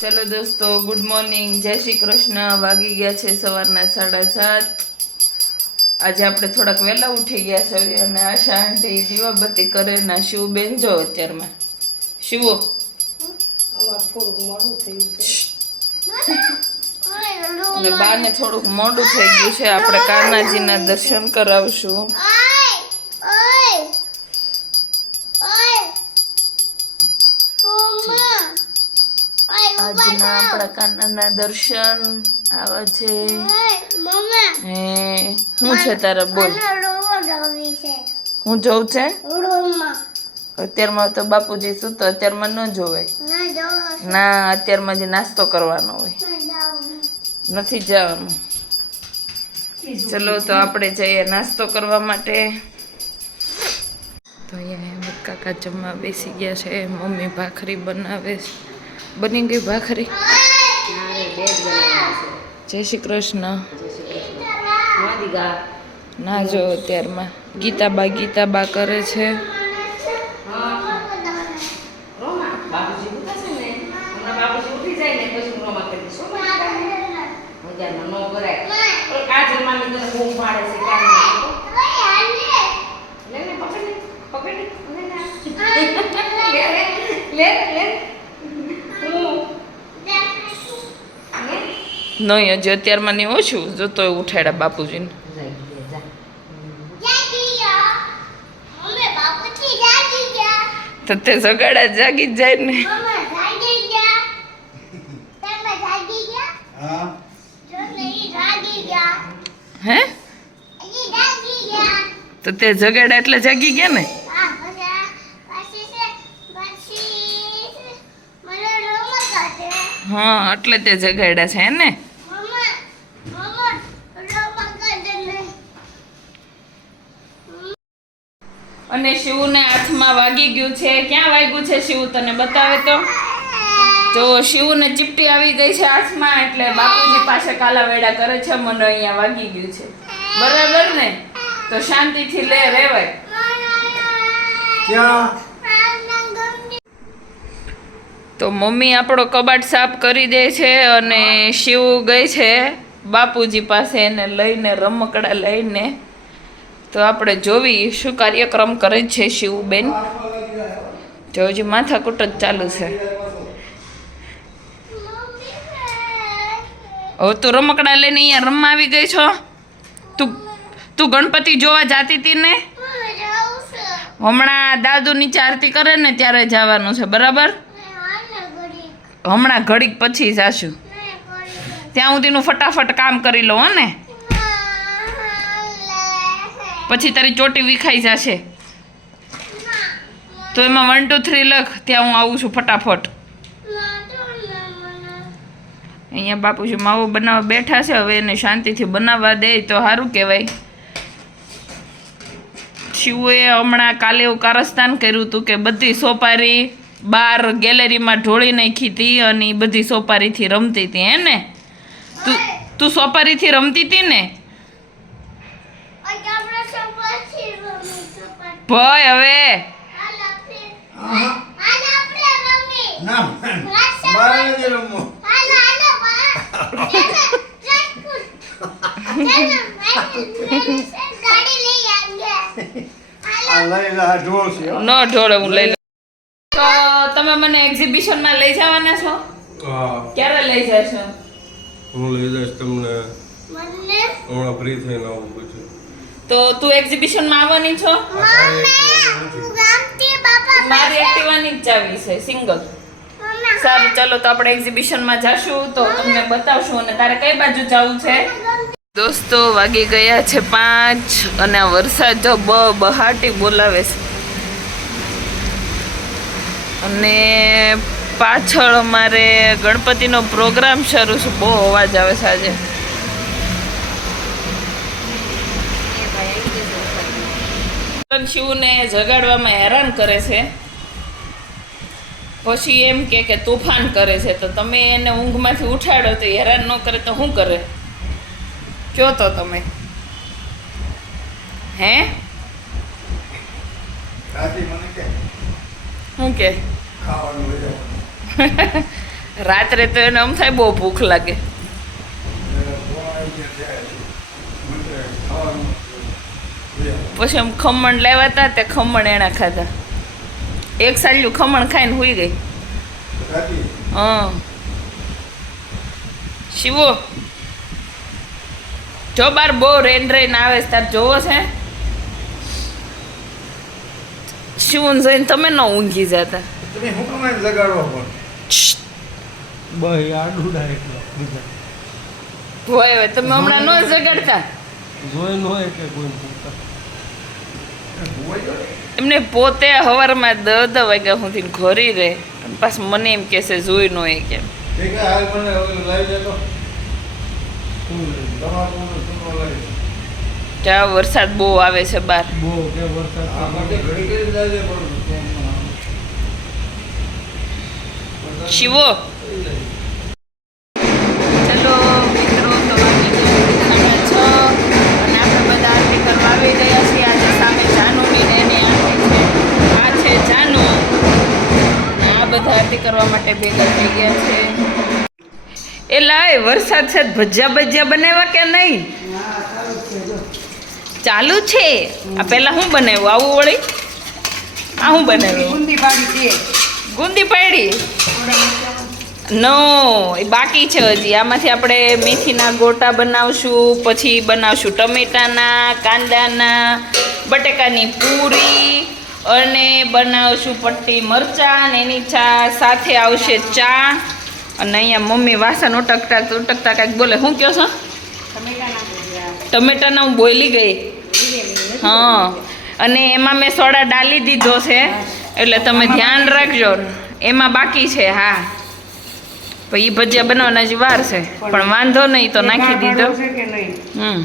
ચલો દોસ્તો good morning જય શ્રી કૃષ્ણ. વાગી ગયા છે સવારના સાડા સાત. આજે આપણે થોડાક વહેલા ઉઠી ગયા છે અને આશા આંટી દીવાબત્તી કરે ના શિવ બેન જો અત્યારમાં. શિવો. અને બાને થોડુંક મોડું થઈ ગયું છે. આપણે કાનાજીના દર્શન કરાવશું. આજના દર્શન આવા છે એ હું છે તારા બોલ? હું જોઉં છે? અત્યારમાં તો બાપુજી શું તો અત્યારમાં ન જોવાય ના અત્યારમાં જે નાસ્તો કરવાનો હોય. નથી જવાનું. ચલો તો આપણે જઈએ નાસ્તો કરવા માટે. તો અહીંયા કાકા જમવા બેસી ગયા છે. મમ્મી ભાખરી બનાવે બની ગઈ ભાખરી? જય શ્રી કૃષ્ણ. ના જો અત્યારમાં ગીતાબા ગીતાબા કરે છે. લે ઉઠાશે નહીં હજી અત્યારમાં નહીં ઓછું. જોતો ઉઠાડ્યા બાપુજીને. તો તે સગાડા જાગી જ જાય ને. હે. તો તે જગાડા એટલે જાગી ગયા ને? હા એટલે તે જગાડ્યા છે ને? અને શિવને હાથમાં વાગી ગયું છે. ક્યાં વાગ્યું છે શિવ? તને બતાવે તો. જો શિવને ચીપટી આવી ગઈ છે હાથમાં એટલે બાપુજી પાસે કાલા વેડા કરે છે મને અહીંયા વાગી ગયું છે. બરાબર ને? તો શાંતિથી લે રેવાય. ક્યાં? તો મમ્મી આપણો કબાટ સાફ કરી દે છે અને શિવ ગઈ છે. બાપુજી પાસે એને લઈને, રમકડા લઈને તો આપણે જોવી શું કાર્યક્રમ કરે છે શિવબેન? જો હજી માથાકૂટ જ ચાલુ છે. હવે તું રમકડા લઈને અહીંયા રમવા આવી ગઈ છો? તું તું ગણપતિ જોવા જાતી હતી ને? હમણાં દાદુ નીચે આરતી કરે ને ત્યારે જવાનું છે, બરાબર? હમણાં ઘડીક પછી જાશું. ત્યાં સુધીનું ફટાફટ કામ કરી લો ને. પછી તારી ચોટી વિખાઈ જશે. તો એમાં વન ટુ થ્રી લખ, ત્યાં હું આવું છું ફટાફટ. અહીંયા બાપુજી માવો બનાવવા બેઠા છે, હવે એને શાંતિથી બનાવવા દે, તો સારું કહેવાય. શિવએ હમણાં કાલે એવું કારસ્તાન કર્યું હતું કે બધી સોપારી બાર ગેલેરીમાં ઢોળી નાખી હતી અને બધી સોપારીથી રમતી હતી, હે ને? તું તું સોપારીથી રમતી હતી ને? ભય હવે. ના ઢોળ ન ઢોળે હું લઈ તો તમે મને એક્ઝિબિશનમાં લઈ જવાના છો? ક્યારે લઈ જશો? હું લઈ જઈશ તમને હમણાં ફ્રી થઈને આવું પછી. તો તું એક્ઝિબિશનમાં આવવાની છો? મારી એક્ટિવાની જ જાવી છે સિંગલ સારું ચલો તો આપણે એક્ઝિબિશનમાં જાશું તો તમને બતાવશું અને તારે કઈ બાજુ જવું છે? દોસ્તો વાગી ગયા છે પાંચ અને આ વરસાદ જો બ બહાટી બોલાવે છે. અને પાછળ અમારે ગણપતિનો પ્રોગ્રામ શરૂ છે. બહુ અવાજ આવે છે આજે. શિવને જગાડવામાં હેરાન કરે છે. પછી એમ કે કે તોફાન કરે છે. તો તમે એને ઊંઘમાંથી ઉઠાડો તો હેરાન ન કરે તો શું કરે? કયો તો તમે? હે? શું કે. ખાવાનું રાત્રે તો એને આમ થાય બહુ ભૂખ લાગે. પછી આમ ખમણ લાવ્યા હતા તે ખમણ એના ખાધા. એક સાલ્યું ખમણ ખાઈને હુઈ ગઈ. હા. શિવો, જો બાર બહુ રેન રેન આવે તાર જોવો છે? શિવન જઈને તમે ન ઊંઘી જતા. તમે હું કમાય લગાડવો પણ બીજા. હોય તમે હમણાં ન જગાડતા. જોઈ ન હોય કે કોઈ પૂછતા એમને પોતે હવારમાં દસ દસ વાગ્યા સુધી ઘોરી રહે. પાછું મને એમ કહેશે જોઈ ન હોય કેમ છે. ત્યાં વરસાદ બહુ આવે છે બહાર. કે શિવો બધા આરતી કરવા માટે ભેગા થઈ ગયા છે. એ લાય વરસાદ છે ભજીયા ભજીયા બનાવ્યા કે નહીં? ચાલુ છે. આ પહેલા શું બનાવ્યું આવું વળી? આ હું બનાવ્યું પાડી ગુંદી પાડી? નો એ બાકી છે હજી. આમાંથી આપણે મેથીના ગોટા બનાવશું પછી બનાવશું ટમેટાના કાંદાના બટેકાની પૂરી અને બનાવશું પટ્ટી મરચાં ને એની ચા સાથે આવશે ચા. અને અહીંયા મમ્મી વાસણ ઉટકતા ઉટકતા કાંઈક બોલે. શું કહો છો? ટમેટાના હું બોલી ગઈ? હા. અને એમાં મેં સોડા ડાલી દીધો છે. એટલે તમે ધ્યાન રાખજો. એમાં બાકી છે હા. પછી એ ભજીયા બનાવવાના હજી વાર છે. પણ વાંધો નહીં તો નાખી દીધો. હમ.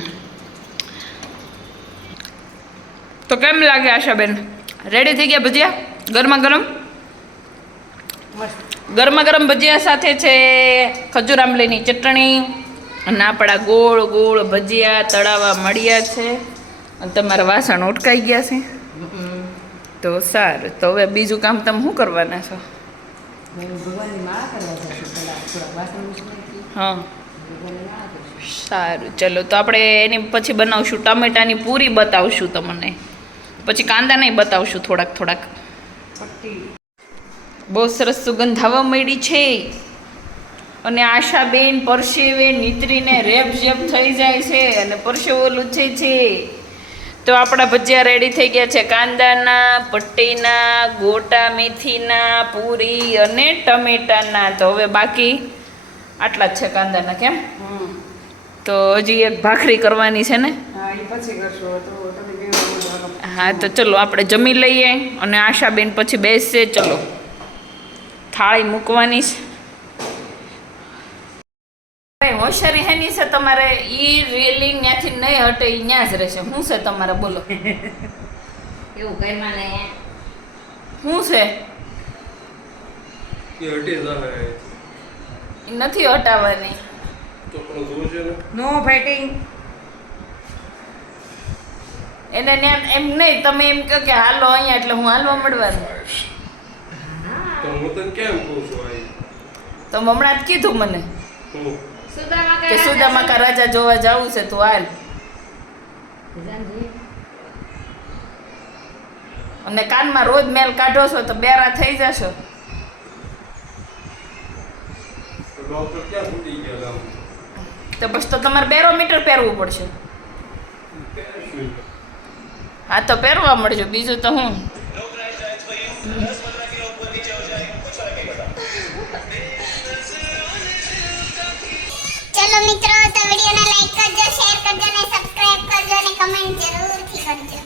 તો કેમ લાગે આશાબેન? રેડી થઈ ગયા ભજીયા? ગરમા ગરમ? ગરમા ગરમ ભજીયા સાથે છે ખજૂર આંબલીની ચટણી અને આપણા ગોળ ગોળ ભજીયા તળાવા મળ્યા છે. અને તમારા વાસણ ઉટકાઈ ગયા છે. તો સારું. તો હવે બીજું કામ તમે શું કરવાના છો? ભગવાનની માળા કરવા જશે પેલા થોડા વાસણ મૂકી હા ભગવાનની માળા કરશું સારું ચલો તો આપણે એની પછી બનાવશું ટામેટાની પૂરી બતાવશું તમને. પછી કાંદા નહીં બતાવશું થોડાક થોડાક. બહુ સરસ સુગંધ આવવા મળી છે. અને આશાબેન પરસેવે નીતરીને રેપ જેપ થઈ જાય છે અને પરસેવો લૂછે છે. તો આપણા ભજીયા રેડી થઈ ગયા છે. કાંદાના પટ્ટીના ગોટા મેથીના પૂરી અને ટમેટાના. તો હવે બાકી આટલા જ છે કાંદાના કેમ? તો હજી એક ભાખરી કરવાની છે ને? હા તો ચલો આપણે જમી લઈએ અને આશાબેન પછી બેસશે. ચલો. થાળી મૂકવાની છે. હોશિયારી હેની છે તમારે? ઈ રેલિંગ ત્યાંથી નહીં હટે ઈ ત્યાં જ રહેશે. શું છે તમારે? બોલો. એવું કઈ માને શું છે? નથી હટાવવાની તો પણ જોશે ને? નો ફાઇટિંગ એને ન્યા એમ નહીં તમે એમ કહો કે હાલો અહીંયા એટલે હું હાલવા મળવાનું. તો હું તને કેમ કહું છું તો હમણાં જ કીધું મને. કે સુદામા કા રાજા જોવા જવું છે તું હાલ અને કાનમાં રોજ મેલ કાઢો છો તો બેરા થઈ જશો તો બસ તો તમારે બેરોમીટર પહેરવું પડશે હા તો પહેરવા મળજો બીજું તો હું કરજો અને કમેન્ટ જરૂરથી કરજો.